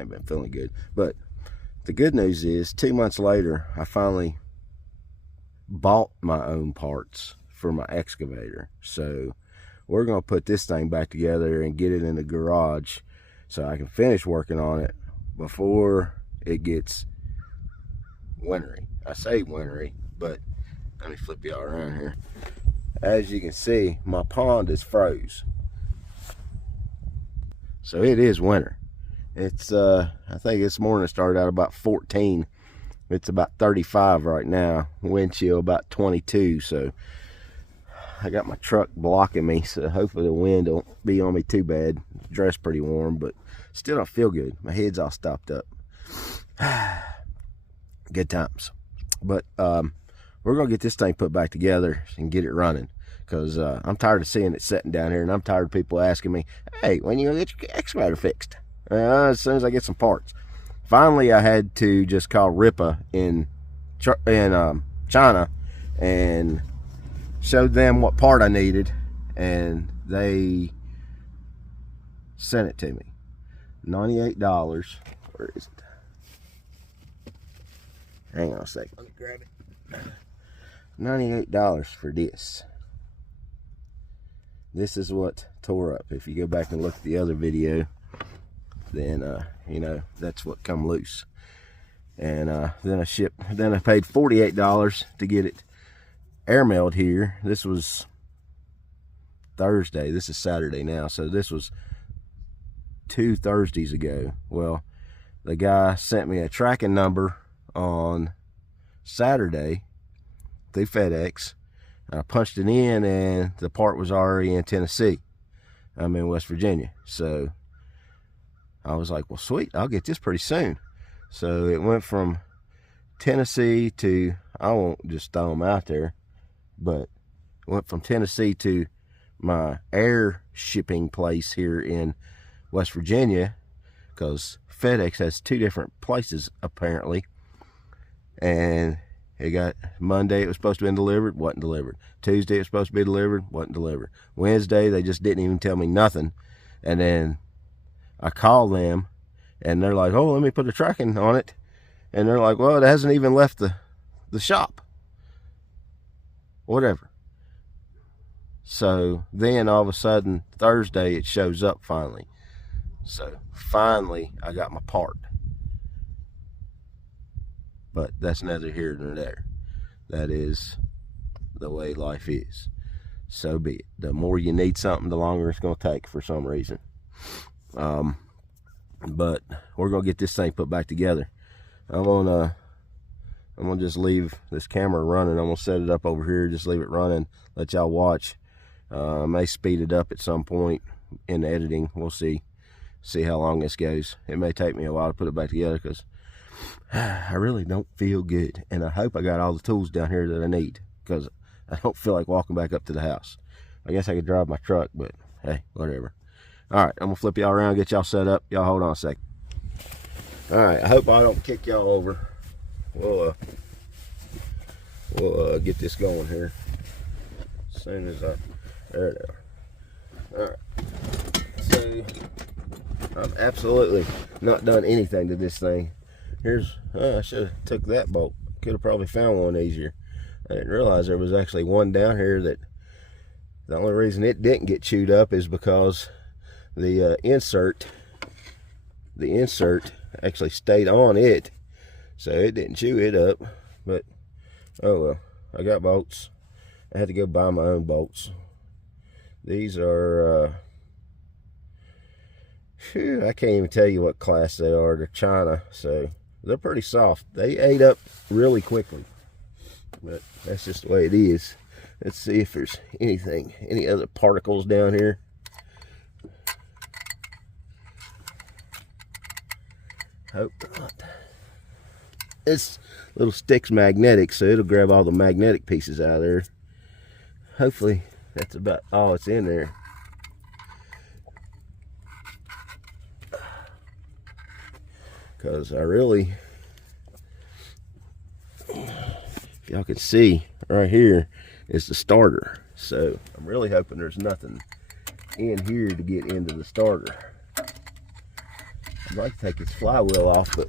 ain't been feeling good. But the good news is 2 months later, I finally bought my own parts for my excavator. So we're going to put this thing back together and get it in the garage so I can finish working on it before it gets wintry. I say wintry, but let me flip y'all around here. As you can see, my pond is froze. So it is winter. It's I think this morning it started out about 14. It's about 35 right now. Wind chill about 22. So I got my truck blocking me, so hopefully the wind don't be on me too bad. Dressed pretty warm, but still don't feel good. My head's all stopped up. Good times. But we're gonna get this thing put back together and get it running, because I'm tired of seeing it sitting down here, and I'm tired of people asking me, hey, when you gonna get your excavator fixed? As soon as I get some parts. Finally, I had to just call Ripa in China and showed them what part I needed, and they sent it to me. $98. Where is it? Hang on a second. Let me grab it. $98 for this. This is what tore up. If you go back and look at the other video, then you know, that's what come loose. And then I paid $48 to get it airmailed here. This was Thursday. This is Saturday now, so this was 2 Thursdays ago. Well, the guy sent me a tracking number on Saturday through FedEx. I punched it in, and the part was already in Tennessee. I'm in West Virginia. So I was like, well, sweet, I'll get this pretty soon. So it went from Tennessee to, I won't just throw them out there, but it went from Tennessee to my air shipping place here in West Virginia, because FedEx has 2 different places apparently. And it got Monday, it was supposed to be delivered, wasn't delivered. Tuesday, it was supposed to be delivered, wasn't delivered. Wednesday, they just didn't even tell me nothing. And then I called them, and they're like, oh, let me put a tracking on it. And they're like, well, it hasn't even left the shop. Whatever. So then all of a sudden, Thursday, it shows up finally. So finally, I got my part. But that's neither here nor there. That is the way life is. So be it. The more you need something, the longer it's going to take for some reason. But we're going to get this thing put back together. I'm gonna just leave this camera running. I'm gonna set it up over here, just leave it running, let y'all watch. I may speed it up at some point in editing. We'll see how long this goes. It may take me a while to put it back together, because I really don't feel good, and I hope I got all the tools down here that I need, because I don't feel like walking back up to the house. I guess I could drive my truck, but hey, whatever. All right, I'm gonna flip y'all around, get y'all set up. Y'all hold on a second. All right, I hope I don't kick y'all over. We'll get this going here as soon as there they are. All right, so I've absolutely not done anything to this thing. Here's, I should have took that bolt. Could have probably found one easier. I didn't realize there was actually one down here that the only reason it didn't get chewed up is because the insert actually stayed on it, so it didn't chew it up. But oh well, I got bolts. I had to go buy my own bolts. These are I can't even tell you what class they are. They're China, so they're pretty soft. They ate up really quickly, but that's just the way it is. Let's see if there's any other particles down here. Hope not. This little stick's magnetic, so it'll grab all the magnetic pieces out of there. Hopefully that's about all it's in there. Because I really, if y'all can see right here is the starter. So I'm really hoping there's nothing in here to get into the starter. I'd like to take his flywheel off, but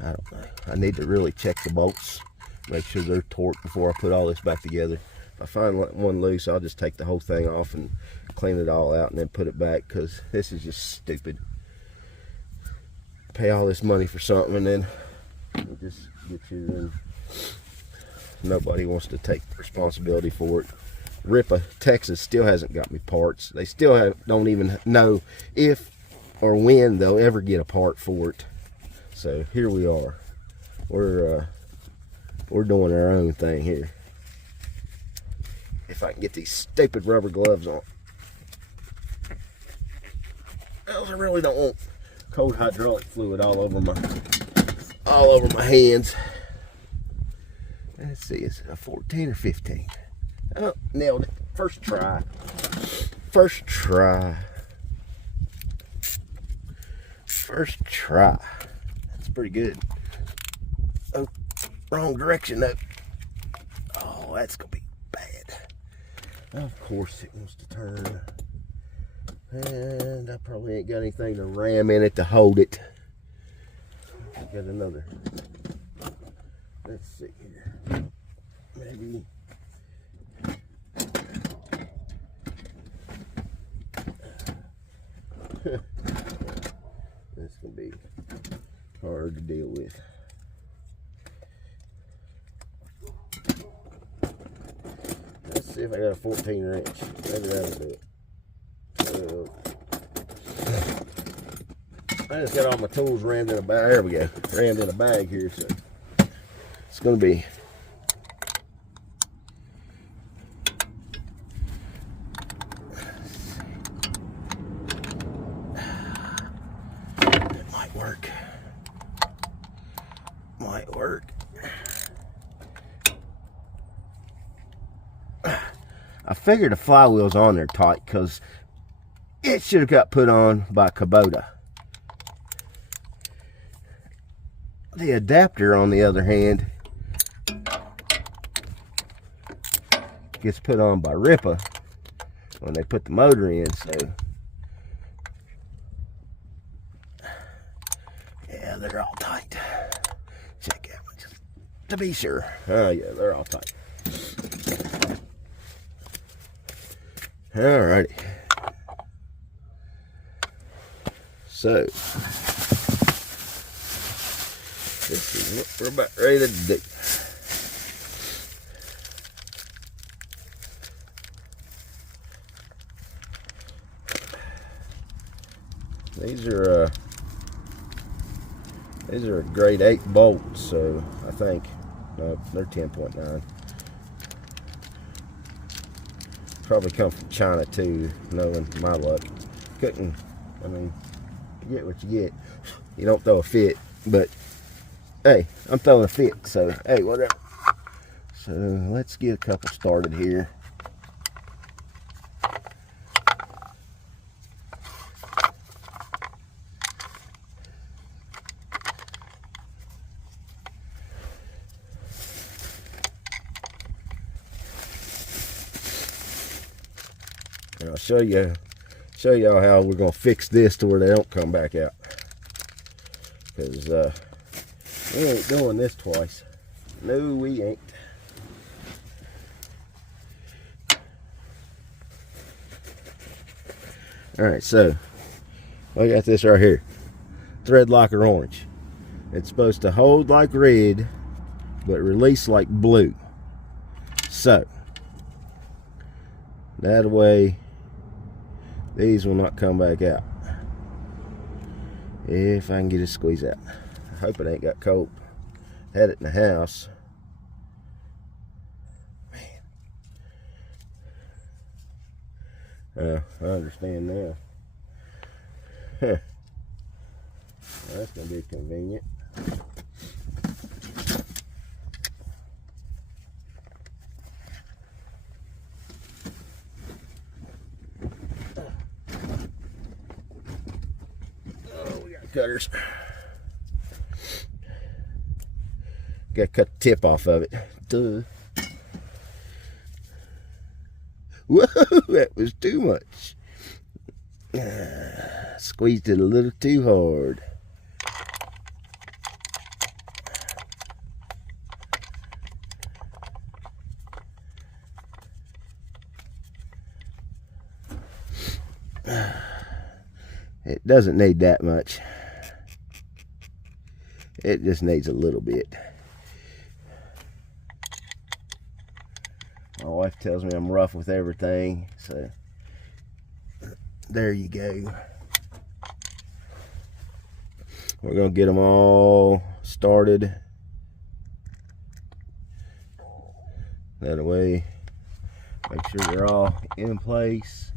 I don't know. I need to really check the bolts, make sure they're torqued before I put all this back together. If I find one loose, I'll just take the whole thing off and clean it all out and then put it back, because this is just stupid. Pay all this money for something and then it just gets you in. Nobody wants to take responsibility for it. Ripa, Texas still hasn't got me parts. They still don't even know if or when they'll ever get a part for it. So here we are. We're doing our own thing here. If I can get these stupid rubber gloves on. Else I really don't want cold hydraulic fluid all over my hands. Let's see, is it a 14 or 15? Oh, nailed it. First try. First try. First try. That's pretty good. Oh, wrong direction though. Oh, that's gonna be bad. Of course it wants to turn. And I probably ain't got anything to ram in it to hold it. I got another. Let's see here. Maybe. That's gonna be hard to deal with. Let's see if I got a 14 wrench. Maybe that'll do it. I just got all my tools rammed in a bag. There we go. Rammed in a bag here, so it's gonna be. It might work. Might work. I figured the flywheel's on there tight because it should have got put on by Kubota. The adapter, on the other hand, gets put on by Ripa when they put the motor in, so yeah, they're all tight. Check that one just to be sure. Oh yeah, they're all tight. Alrighty. So this is what we're about ready to do. These are grade 8 bolts, so I think no, they're 10.9. Probably come from China too, knowing my luck. I mean, you get what you get. You don't throw a fit, but hey, I'm throwing a fit, so hey, whatever. So let's get a couple started here. And I'll show y'all how we're gonna fix this to where they don't come back out. Because we ain't doing this twice. No, we ain't. Alright, so I got this right here. Thread locker orange. It's supposed to hold like red, but release like blue. So that way these will not come back out. If I can get it squeezed out. I hope it ain't got cold. Had it in the house. Man. I understand now. Huh. That's gonna be convenient. Cutters. Gotta cut the tip off of it. Duh. Whoa, that was too much. Squeezed it a little too hard. It doesn't need that much. It just needs a little bit. My wife tells me I'm rough with everything, so there you go. We're gonna get them all started. That way, make sure they're all in place,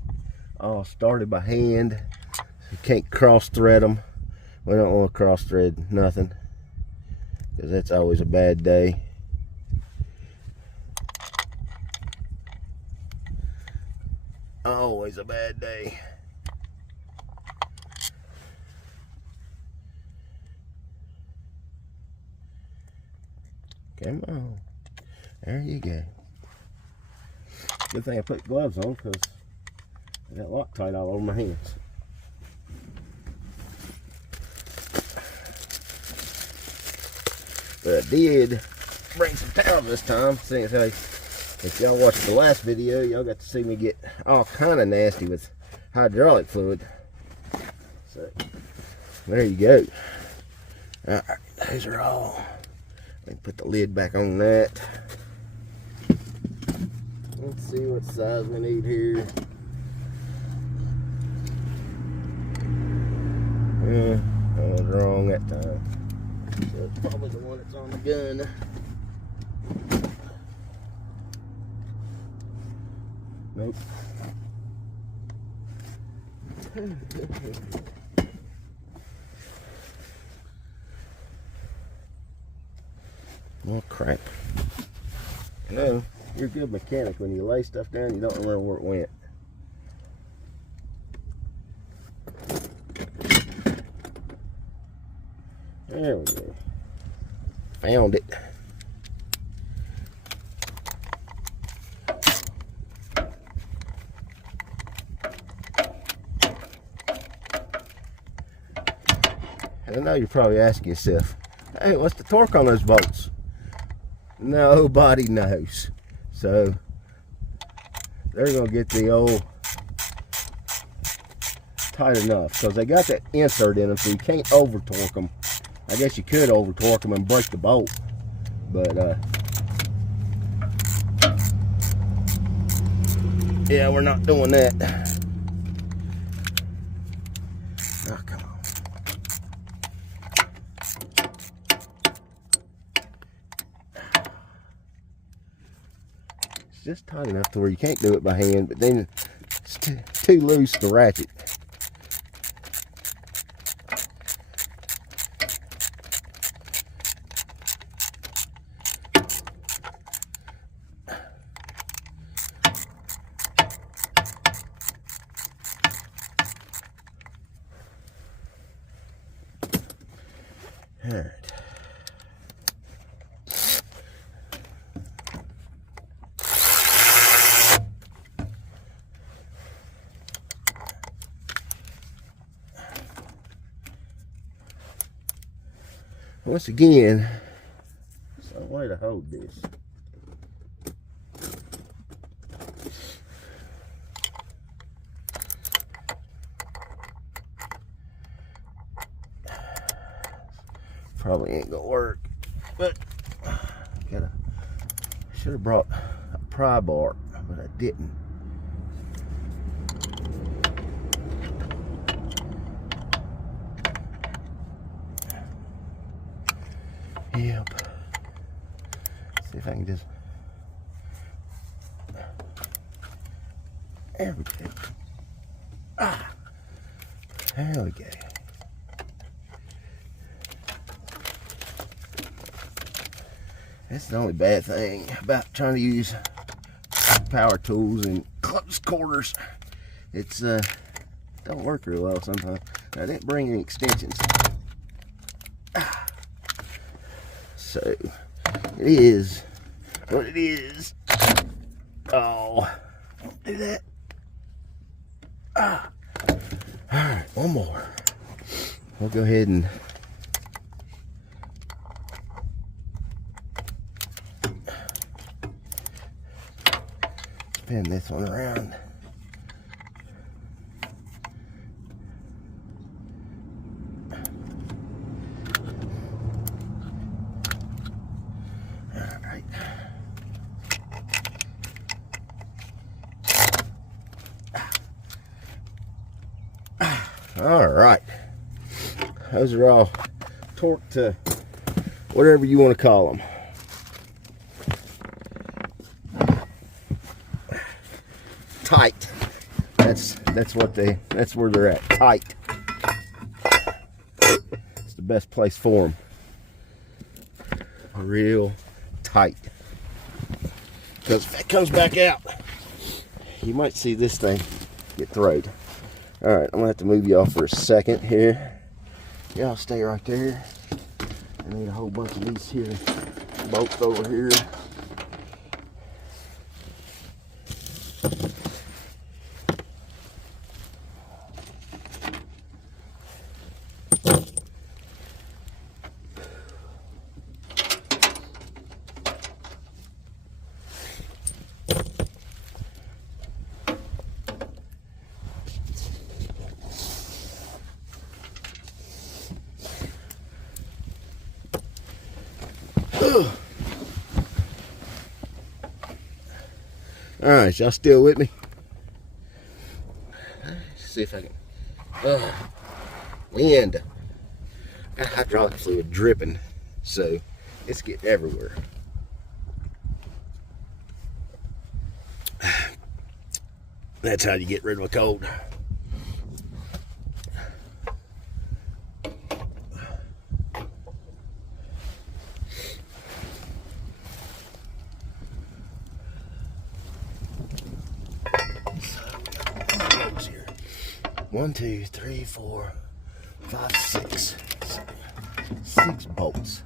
all started by hand. You can't cross thread them. We don't want to cross thread nothing, because that's always a bad day. Always a bad day. Come on. There you go. Good thing I put gloves on, because I got Loctite all over my hands. But I did bring some towels this time, seeing as how, if y'all watched the last video, y'all got to see me get all kind of nasty with hydraulic fluid. So, there you go. Alright, those are all. Let me put the lid back on that. Let's see what size we need here. I was wrong that time. So it's probably the one that's on the gun. Nope. Oh crap. You know, you're a good mechanic when you lay stuff down, you don't remember where it went. There we go. Found it. I know you're probably asking yourself, hey, what's the torque on those bolts? Nobody knows. So they're gonna get the old tight enough, because they got that insert in them, so you can't over torque them. I guess you could over torque them and break the bolt, but yeah, we're not doing that. Oh, come on. It's just tight enough to where you can't do it by hand, but then it's too loose to ratchet. All right. Once again, some way to hold this. Probably ain't gonna work, but should have brought a pry bar, but I didn't. Yep. See if I can just. There we go. Ah, there we go. That's the only bad thing about trying to use power tools in close quarters. It's don't work real well sometimes. I didn't bring any extensions. So it is what it is. Oh, don't do that. Alright. One more. We'll go ahead and spin this one around. All right, those are all torqued to whatever you want to call them. Tight. That's where they're at. Tight. It's the best place for them. Real tight. Because if that comes back out, you might see this thing get throwed. All right, I'm gonna have to move y'all for a second here. Y'all stay right there. I need a whole bunch of these here bolts over here. All right, y'all still with me? Let's see if I can. Wind. Got hydraulic fluid dripping, so it's getting everywhere. That's how you get rid of a cold. One, two, three, 4, 5, 6. 6 bolts.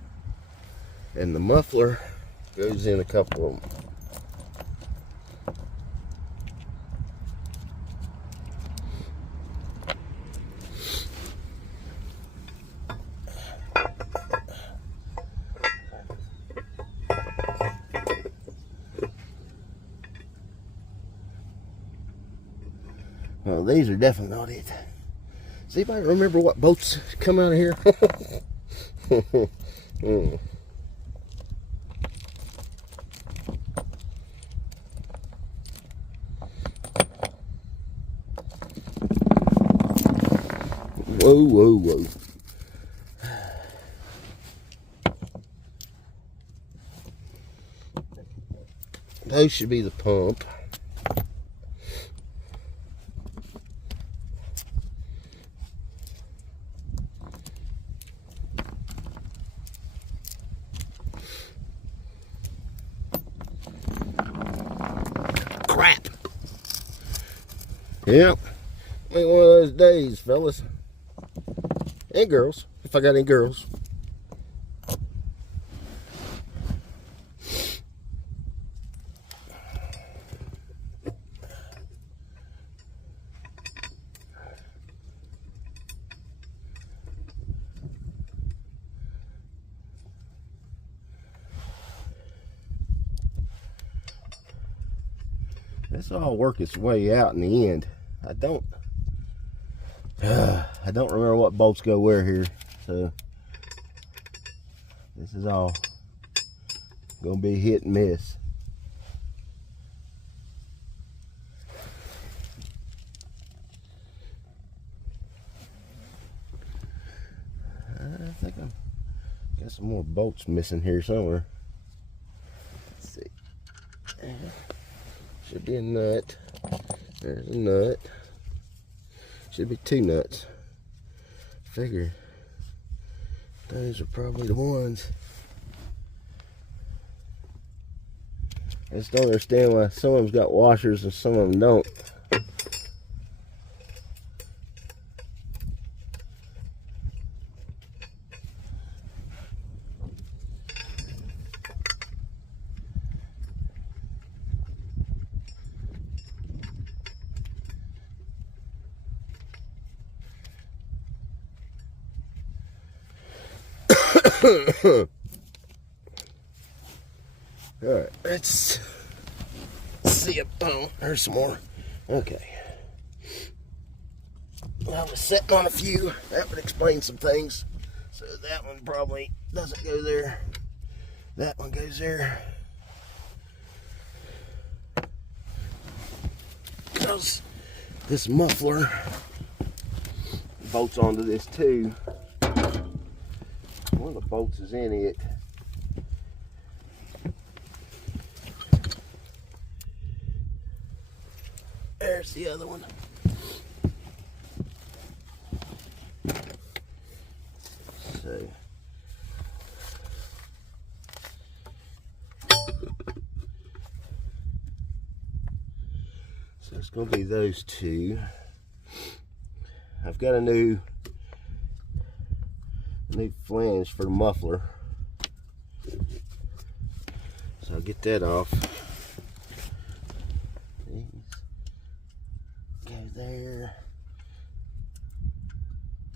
And the muffler goes in a couple of them. Well, these are definitely not it. Does anybody remember what bolts come out of here? Whoa, whoa, whoa. Those should be the pump. Crap. Yep. Ain't one of those days, fellas. And girls, if I got any girls. This will all work its way out in the end. I don't remember what bolts go where here, so this is all gonna be hit and miss. I think I've got some more bolts missing here somewhere. Let's see. Should be a nut. There's a nut. Should be 2 nuts. Figure those are probably the ones. I just don't understand why some of them's got washers and some of them don't. Alright, let's see if, oh, there's some more. Okay. Well, I was sitting on a few. That would explain some things. So that one probably doesn't go there. That one goes there. Because this muffler bolts onto this too. One of the bolts is in it. There's the other one. So it's going to be those two. I've got a new flange for the muffler, so I'll get that off. These go there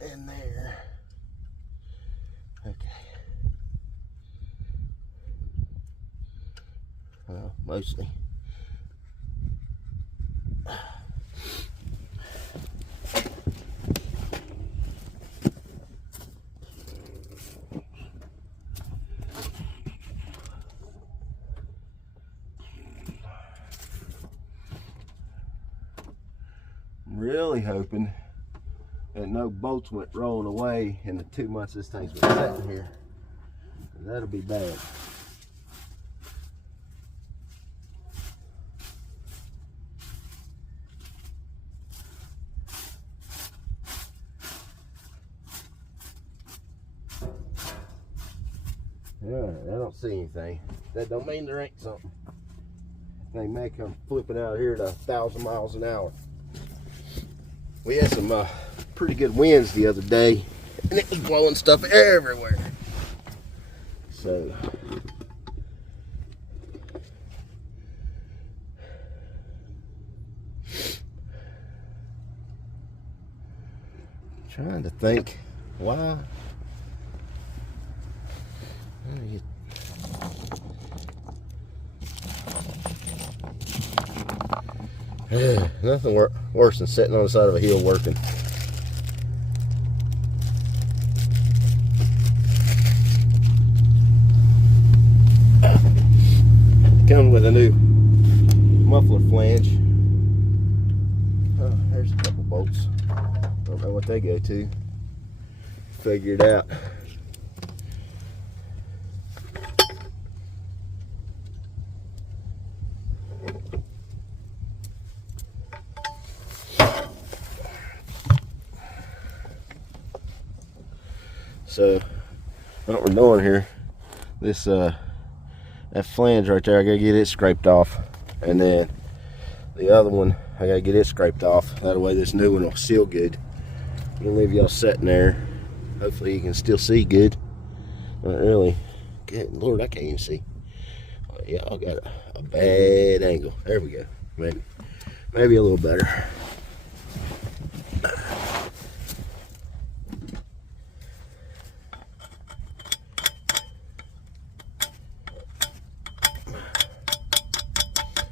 and there. Okay. Well, mostly. Really hoping that no bolts went rolling away in the 2 months this thing's been sitting here. That'll be bad. Alright, I don't see anything. That don't mean there ain't something. They may come flipping out here at 1,000 miles an hour. We had some pretty good winds the other day, and it was blowing stuff everywhere. So, trying to think why. Nothing worse than sitting on the side of a hill working. Comes with a new muffler flange. Oh, there's a couple bolts. Don't know what they go to. Figure it out. So what we're doing here, this that flange right there, I gotta get it scraped off, and then the other one I gotta get it scraped off. That way this new one will seal good. I'm gonna leave y'all sitting there. Hopefully you can still see good. Not really. Good Lord, I can't even see. Y'all got a bad angle. There we go. Maybe a little better.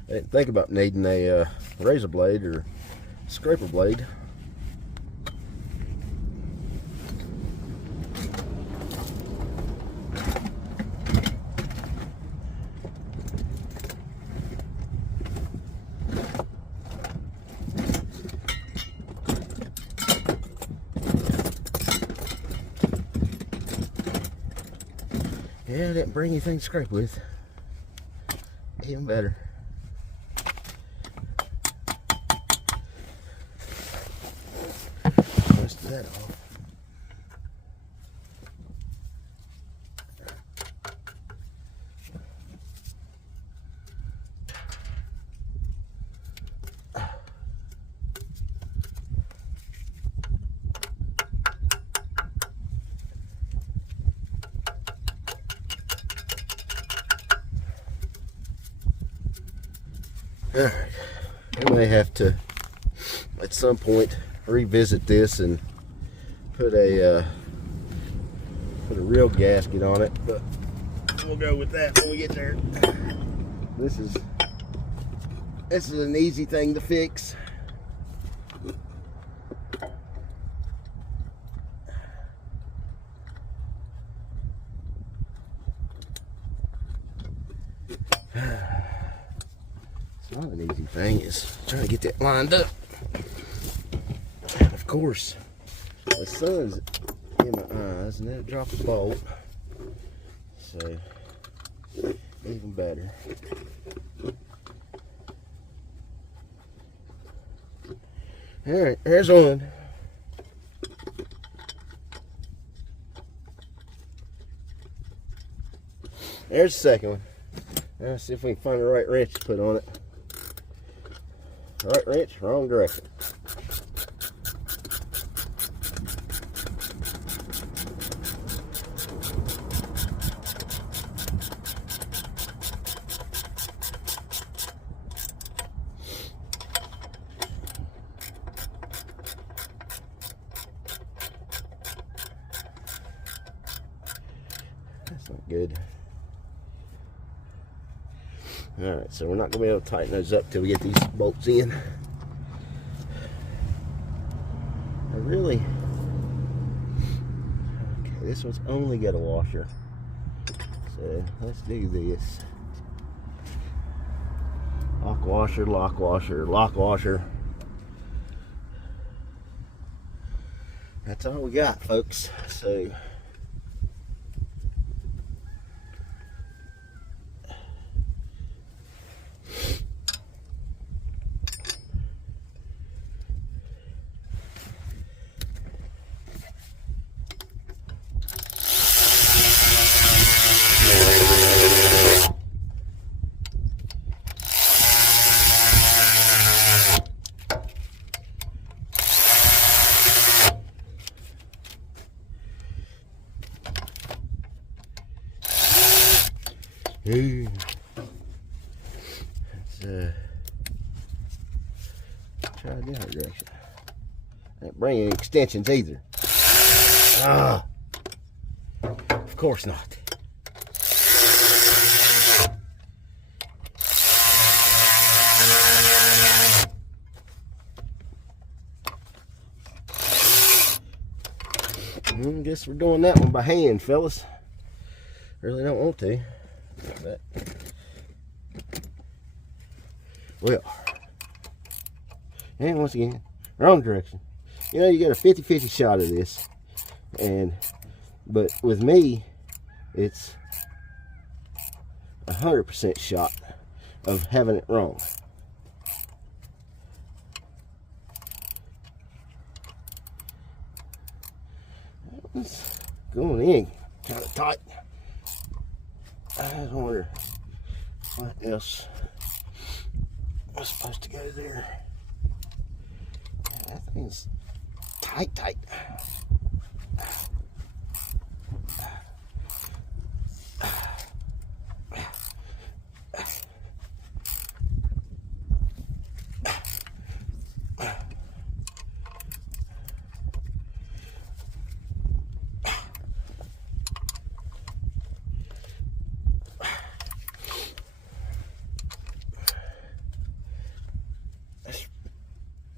I didn't think about needing a razor blade or scraper blade. Yeah, I didn't bring anything to scrape with. Even better. Most of that off. Alright, I may have to at some point revisit this and put a Put a real gasket on it, but we'll go with that when we get there. This is an easy thing to fix. It's not an easy thing, it's trying to get that lined up. And of course, the sun's in my eyes and that'll drop a bolt. So, even better. Alright, there's one. There's the second one. Now let's see if we can find the right wrench to put on it. Right wrench, wrong direction. That's not good. Alright, so we're not going to be able to tighten those up till we get these bolts in. Okay, this one's only got a washer. So let's do this. Lock washer, lock washer, lock washer. That's all we got, folks. So let's try a different direction. Not bringing any extensions either. Ah, of course not. I guess we're doing that one by hand, fellas. Really don't want to. But well, and once again, wrong direction. You know, you got a 50-50 shot of this, but with me, it's 100% shot of having it wrong. It's going in kind of tight. I wonder what else was supposed to go there. That thing's tight.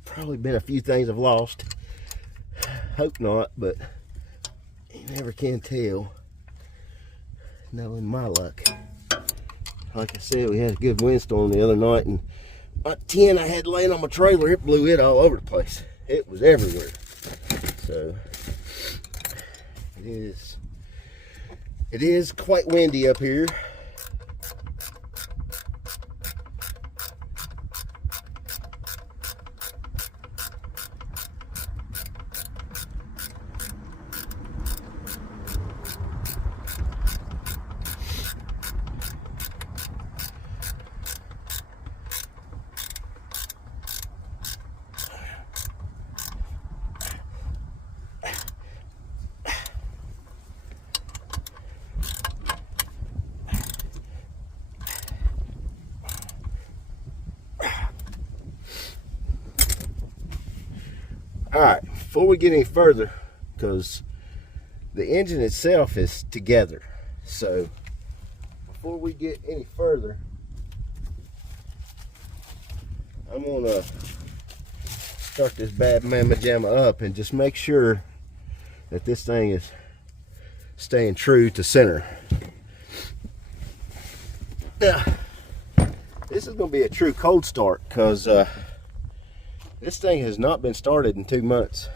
Probably been a few things I've lost. Hope not, but you never can tell. Knowing my luck. Like I said, we had a good windstorm the other night, and about 10 I had laying on my trailer, it blew it all over the place. It was everywhere. So it is quite windy up here. All right, before we get any further, because the engine itself is together. So before we get any further, I'm gonna start this bad mamma jamma up and just make sure that this thing is staying true to center. Now, this is gonna be a true cold start because this thing has not been started in 2 months.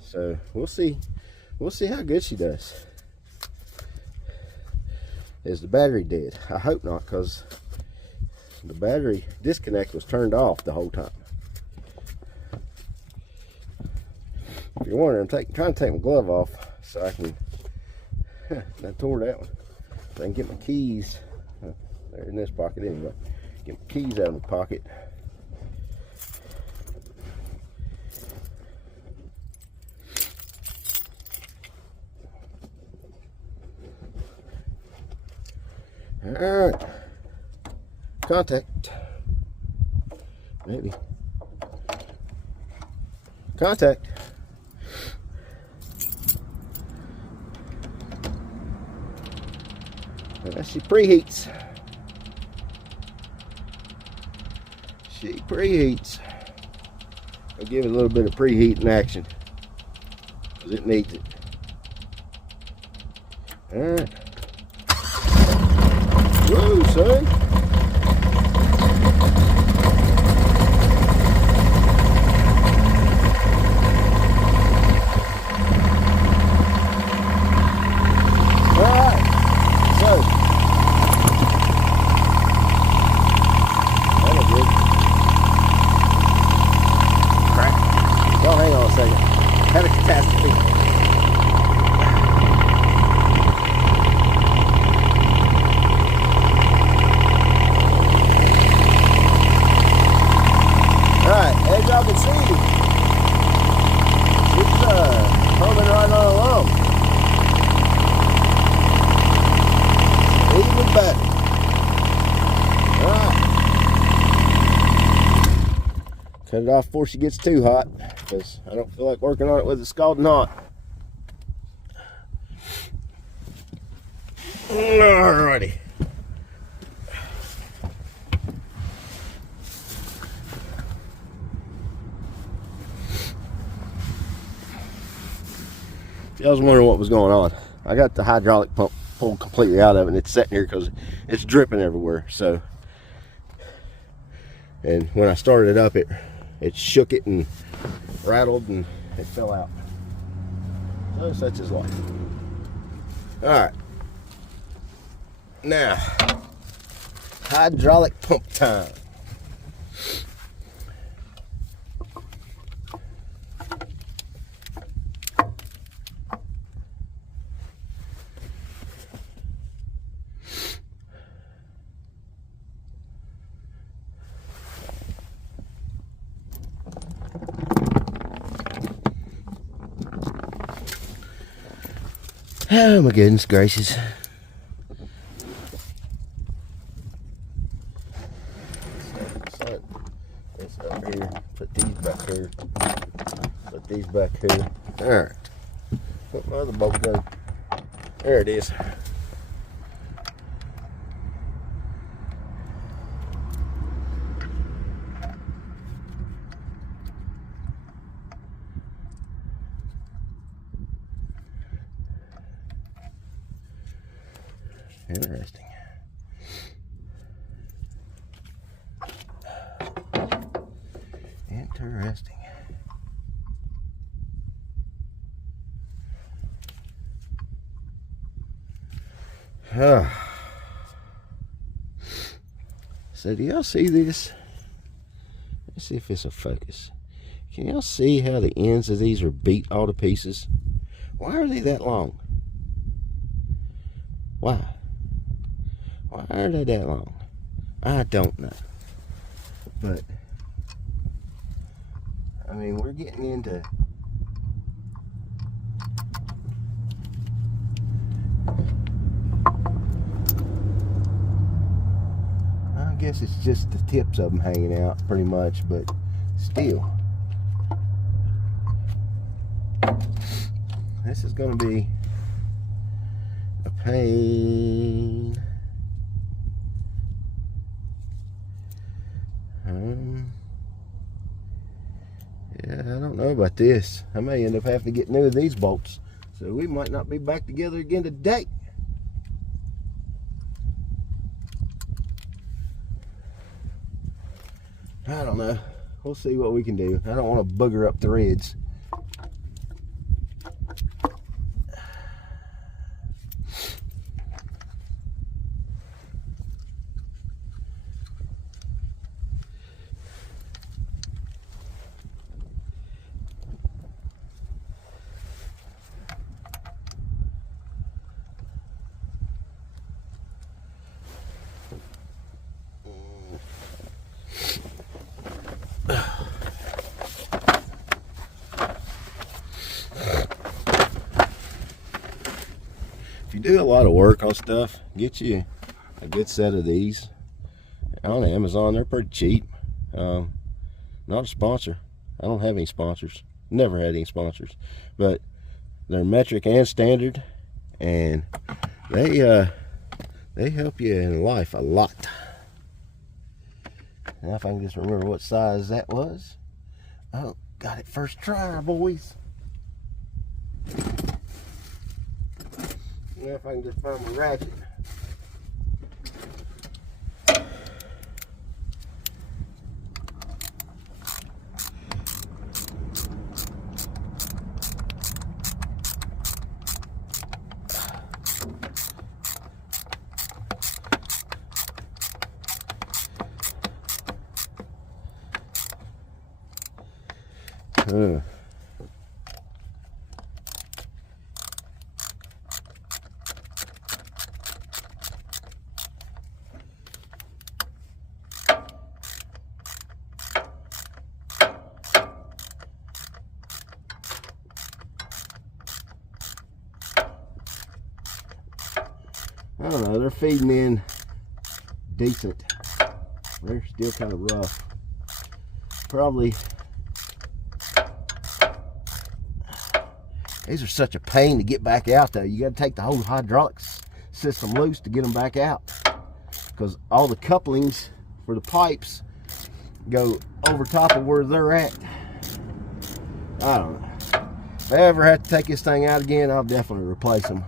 So we'll see how good she does. Is the battery dead? I hope not, because the battery disconnect was turned off the whole time. If you're wondering, I'm trying to take my glove off so I can, I tore that one. So I can get my keys, they're in this pocket anyway. Get my keys out of the pocket. All right, contact, maybe, contact. She preheats. She preheats. I'll give it a little bit of preheat in action because it needs it. All right. Whoa, son. Cut it off before she gets too hot, because I don't feel like working on it with it scalding hot. Alrighty. If y'all was wondering what was going on, I got the hydraulic pump pulled completely out of it, and it's sitting here because it's dripping everywhere. So, and when I started it up, it shook it and rattled and it fell out. So such is life. All right, now hydraulic pump time. Oh my goodness gracious. Set this up here, put these back here, put these back here. Alright. Put my other bolt go. There it is. Interesting. Interesting. So do y'all see this? Let's see if it's a focus. Can y'all see how the ends of these are beat all to pieces? Why are they that long? Why? Why are they that long? I don't know. But, I mean, we're getting into... I guess it's just the tips of them hanging out pretty much, but still. This is going to be a pain. Yeah, I don't know about this. I may end up having to get new of these bolts. So we might not be back together again today. I don't know. We'll see what we can do. I don't want to booger up threads. If you do a lot of work on stuff, get you a good set of these on Amazon. They're pretty cheap. Not a sponsor. I don't have any sponsors. Never had any sponsors, but they're metric and standard, and they help you in life a lot. Now if I can just remember what size that was. Oh, got it first try, boys. Now if I can just find my ratchet. I don't know, they're feeding in decent. They're still kind of rough. Probably. These are such a pain to get back out though. You got to take the whole hydraulics system loose to get them back out, because all the couplings for the pipes go over top of where they're at. I don't know. If I ever have to take this thing out again, I'll definitely replace them.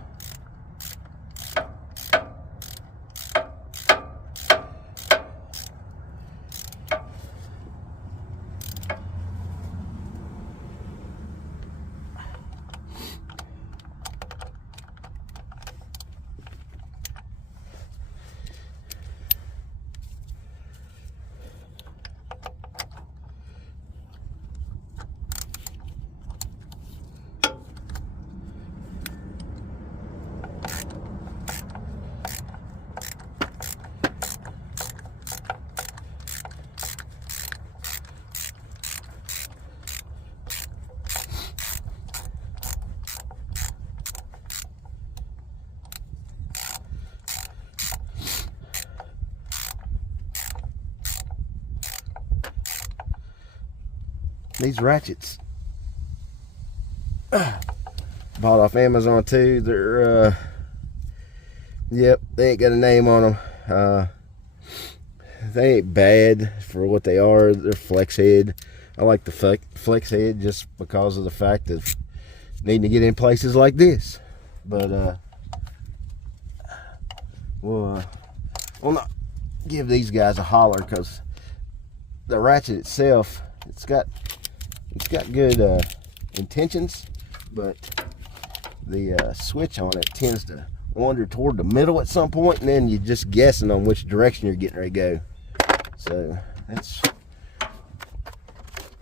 These ratchets, bought off Amazon too. They're yep, they ain't got a name on them. They ain't bad for what they are. They're flex head. I like the flex head just because of the fact of needing to get in places like this. But we'll not give these guys a holler, because the ratchet itself, it's got good intentions, but the switch on it tends to wander toward the middle at some point, and then you're just guessing on which direction you're getting ready to go. So that's,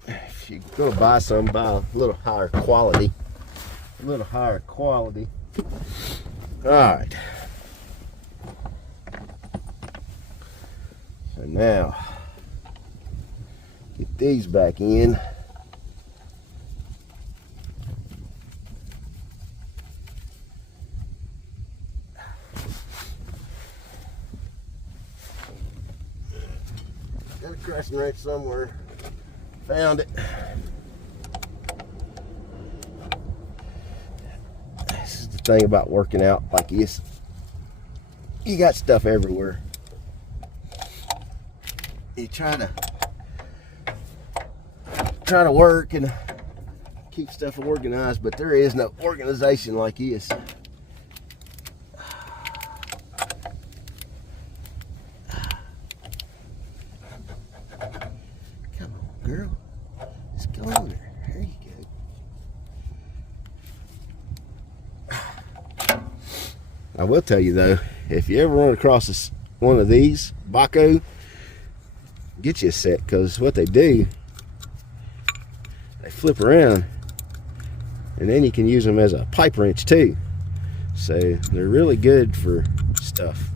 if you go buy some, buy a little higher quality. All right. So now get these back in. Got a crescent wrench somewhere. Found it. thing about working out like this. You got stuff everywhere. You try to work and keep stuff organized, but there is no organization like this. Come on, girl. Just go on there. There you go. I will tell you though, if you ever run across one of these Baco, get you a set, because what they do, they flip around and then you can use them as a pipe wrench too. So they're really good for stuff.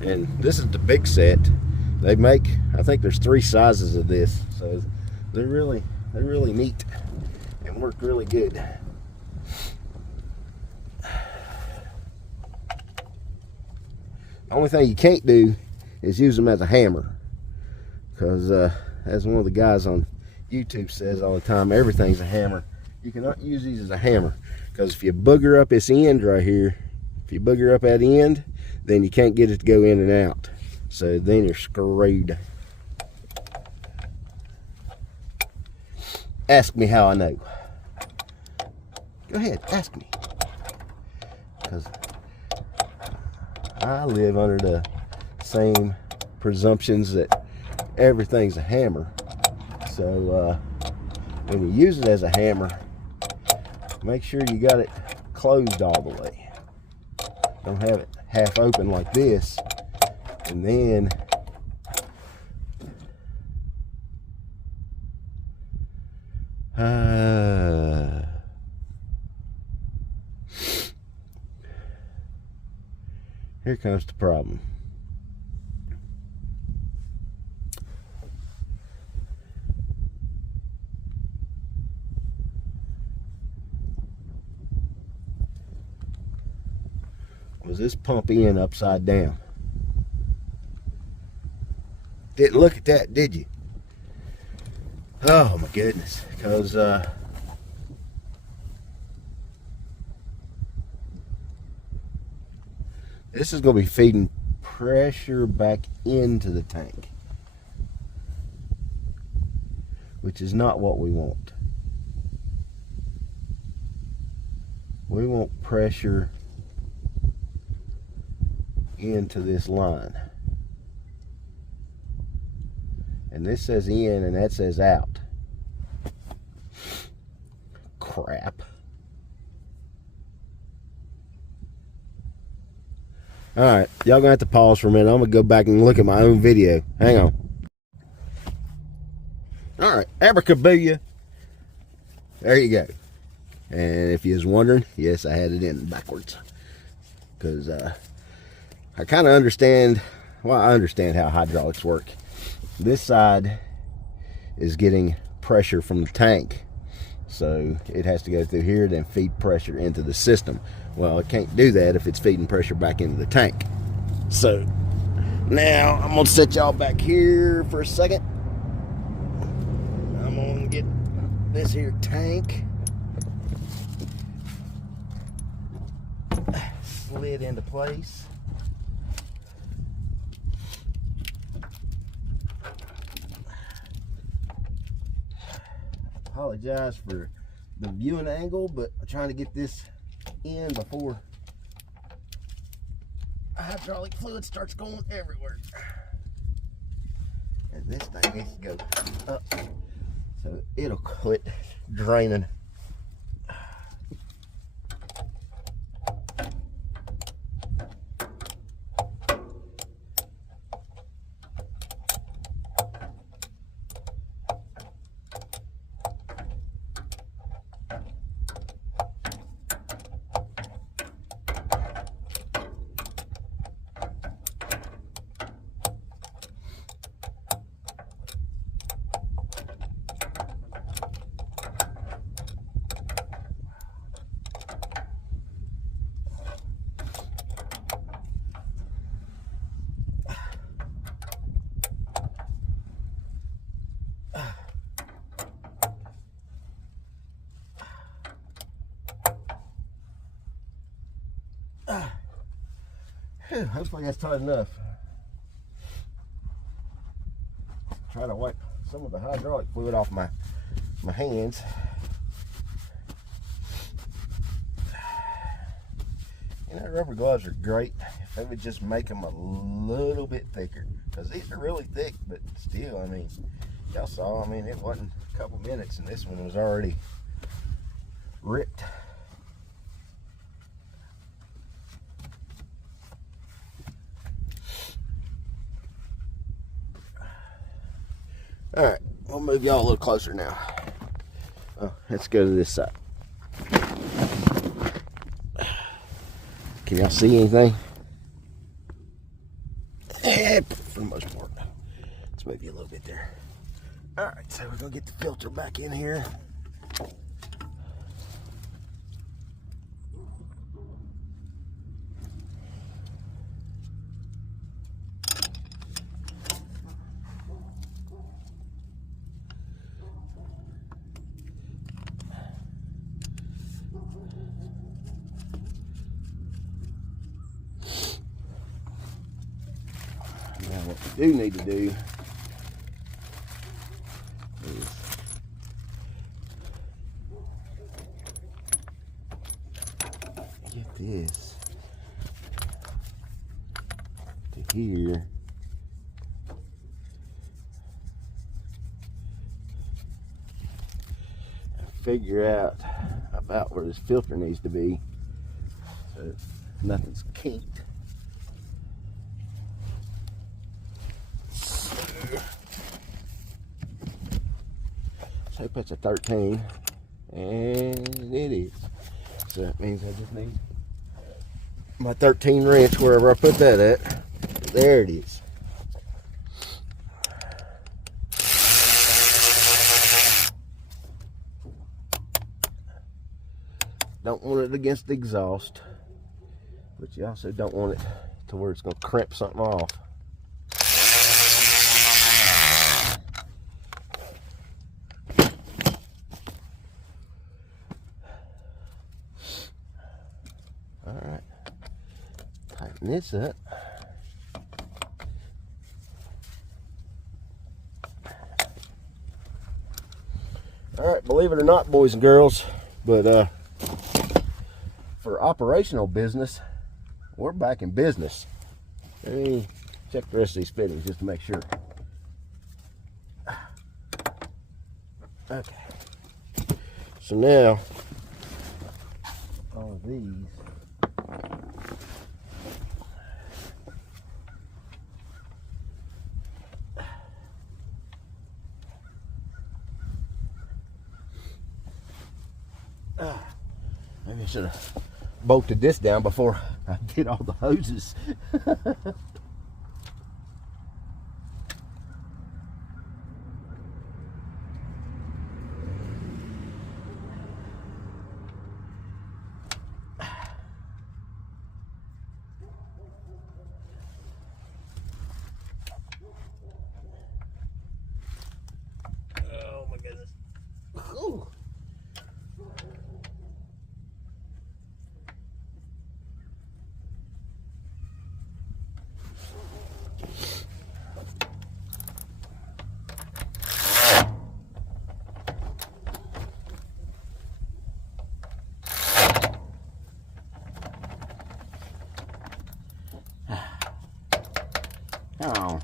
And this is the big set. They make, I think there's 3 sizes of this. So they're really neat and work really good. The only thing you can't do is use them as a hammer, because as one of the guys on YouTube says all the time, everything's a hammer. You cannot use these as a hammer, because if you booger up this end right here, if you booger up that end, then you can't get it to go in and out. So then you're screwed. Ask me how I know. Go ahead, ask me, because I live under the same presumptions that everything's a hammer. So when you use it as a hammer, make sure you got it closed all the way. Don't have it half open like this, and then here comes the problem. Was this pump in upside down? Didn't look at that, did you? Oh my goodness, because this is going to be feeding pressure back into the tank, which is not what we want. We want pressure into this line. And this says in and that says out. Crap. Alright, y'all gonna have to pause for a minute. I'm gonna go back and look at my own video. Hang on. Alright, abracabooyah. There you go. And if you was wondering, yes, I had it in backwards. Because I kind of understand, well, I understand how hydraulics work. This side is getting pressure from the tank. So it has to go through here, then feed pressure into the system. Well, it can't do that if it's feeding pressure back into the tank. So now I'm gonna set y'all back here for a second. I'm gonna get this here tank slid into place. Apologize for the viewing angle, but I'm trying to get this in before hydraulic fluid starts going everywhere. And this thing needs to go up so it'll quit draining. Hopefully that's tight enough. Try to wipe some of the hydraulic fluid off my hands. You know, rubber gloves are great if they would just make them a little bit thicker, because these are really thick, but still, I mean, y'all saw, I mean, it wasn't a couple minutes and this one was already ripped. All right, we'll move y'all a little closer now. Let's go to this side. Can y'all see anything? For the most part. Let's move you a little bit there. All right, so we're gonna get the filter back in here. Now what we do need to do is get this to here. And figure out about where this filter needs to be so nothing's kinked. So that's a 13, and it is. So that means I just need my 13 wrench wherever I put that at. There it is. Don't want it against the exhaust, but you also don't want it to where it's going to crimp something off. Alright, tighten this up. Alright, believe it or not, boys and girls, but for operational business, we're back in business. Let me check the rest of these fittings just to make sure. Okay, so now all of these maybe I should have bolted this down before I did all the hoses. Oh my goodness. Ooh. Oh.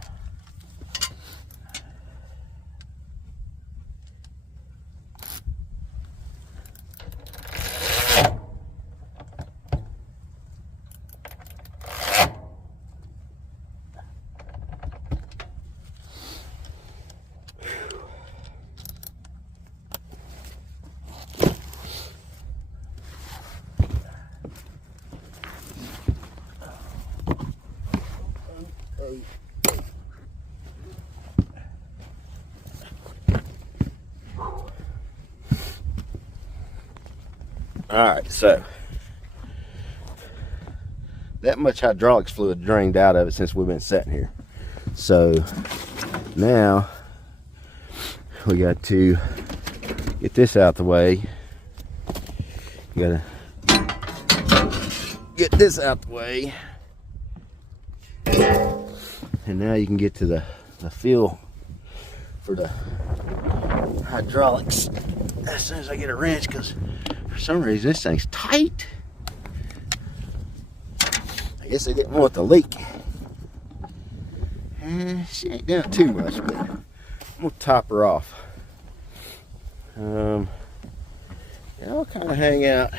All right, so that much hydraulics fluid drained out of it since we've been sitting here. So now we got to get this out the way. You gotta get this out the way. And now you can get to the feel for the hydraulics as soon as I get a wrench, because for some reason this thing's tight. I guess I didn't want the leak. She ain't doing too much, but I'm gonna top her off. I'll kind of hang out.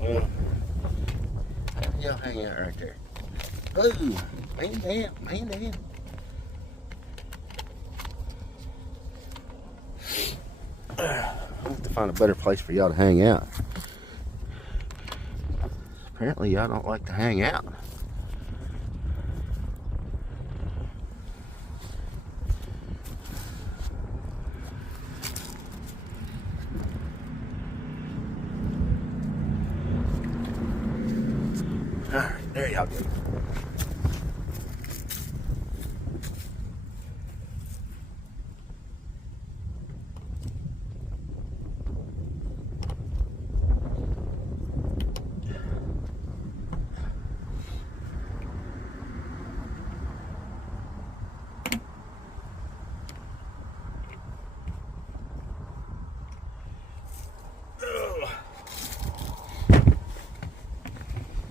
Well, y'all hang out right there. Ooh, man down, man down. I have to find a better place for y'all to hang out. Apparently y'all don't like to hang out. Alright, there y'all go.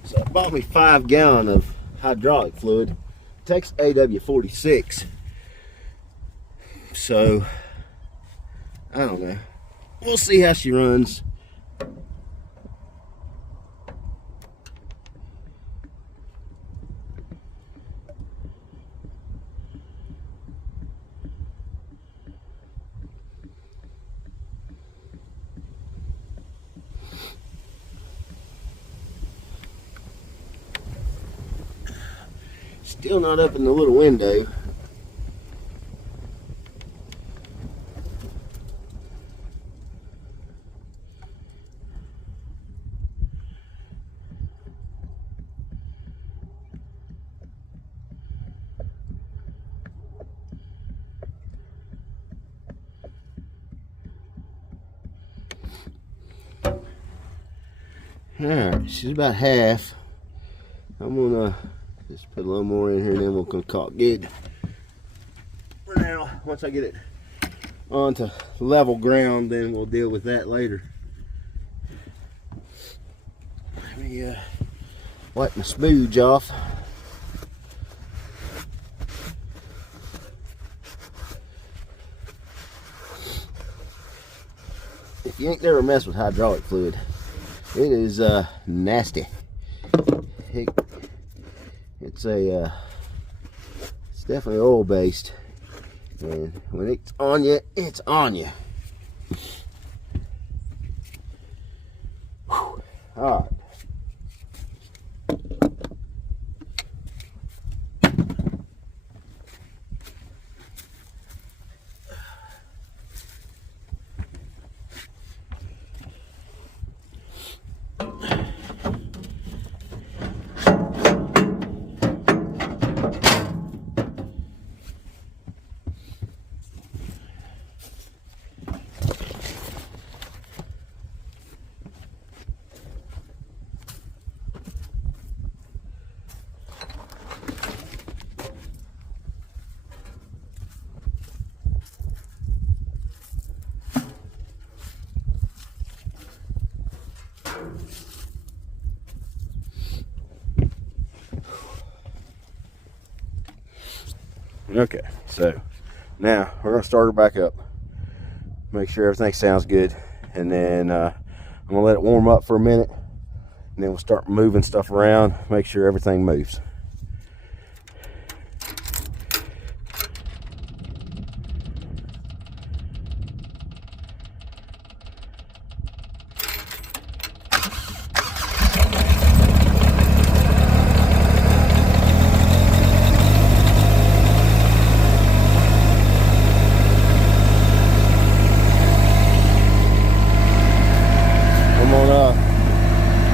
So I bought me 5 gallons of hydraulic fluid. It takes AW46. So I don't know. We'll see how she runs. Still not up in the little window. Alright, she's about half. I'm gonna just put a little more in here and then we'll concoct good. For now, once I get it onto level ground, then we'll deal with that later. Let me wipe my smooge off. If you ain't never messed with hydraulic fluid, it is nasty. It's definitely oil based, and when it's on you, it's on you. All right. Okay, so now we're going to start her back up, make sure everything sounds good, and then I'm going to let it warm up for a minute, and then we'll start moving stuff around, make sure everything moves.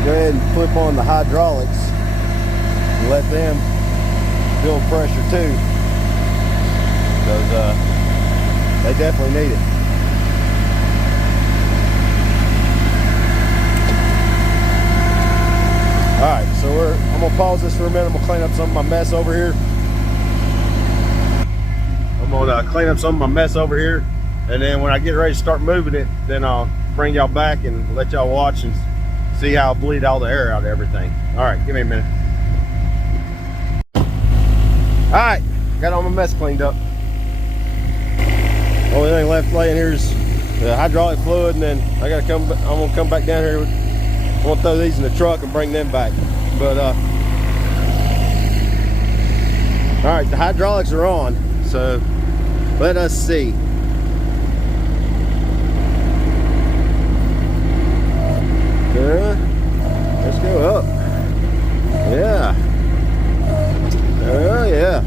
Go ahead and flip on the hydraulics and let them build pressure too, because they definitely need it. gonna pause this for a minute. I'm gonna clean up some of my mess over here. I'm gonna clean up some of my mess over here, and then when I get ready to start moving it, then I'll bring y'all back and let y'all watch and see how I bleed all the air out of everything. All right, give me a minute. All right, got all my mess cleaned up. Only thing left laying here is the hydraulic fluid, and then I'm gonna come back down here. I'm gonna throw these in the truck and bring them back. But all right, the hydraulics are on, so let us see. Let's go up. Yeah. Oh yeah.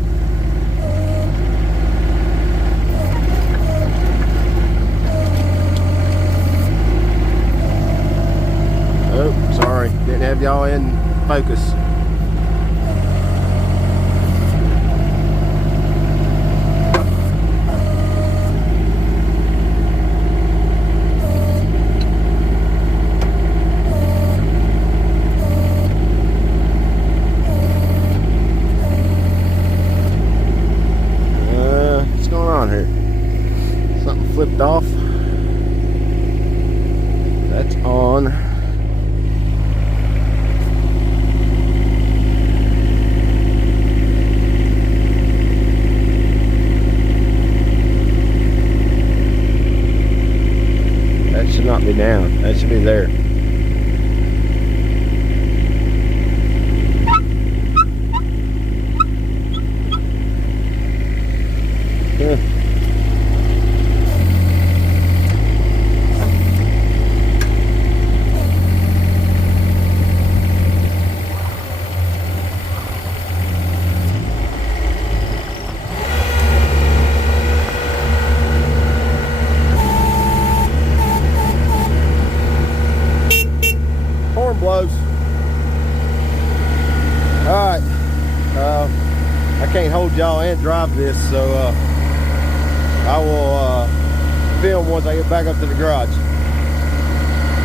Oh, sorry, didn't have y'all in focus. What's going on here? Something flipped off. That's on. That should not be down. That should be there. Horn blows. All right, I can't hold y'all and drive this, so I will film once I get back up to the garage.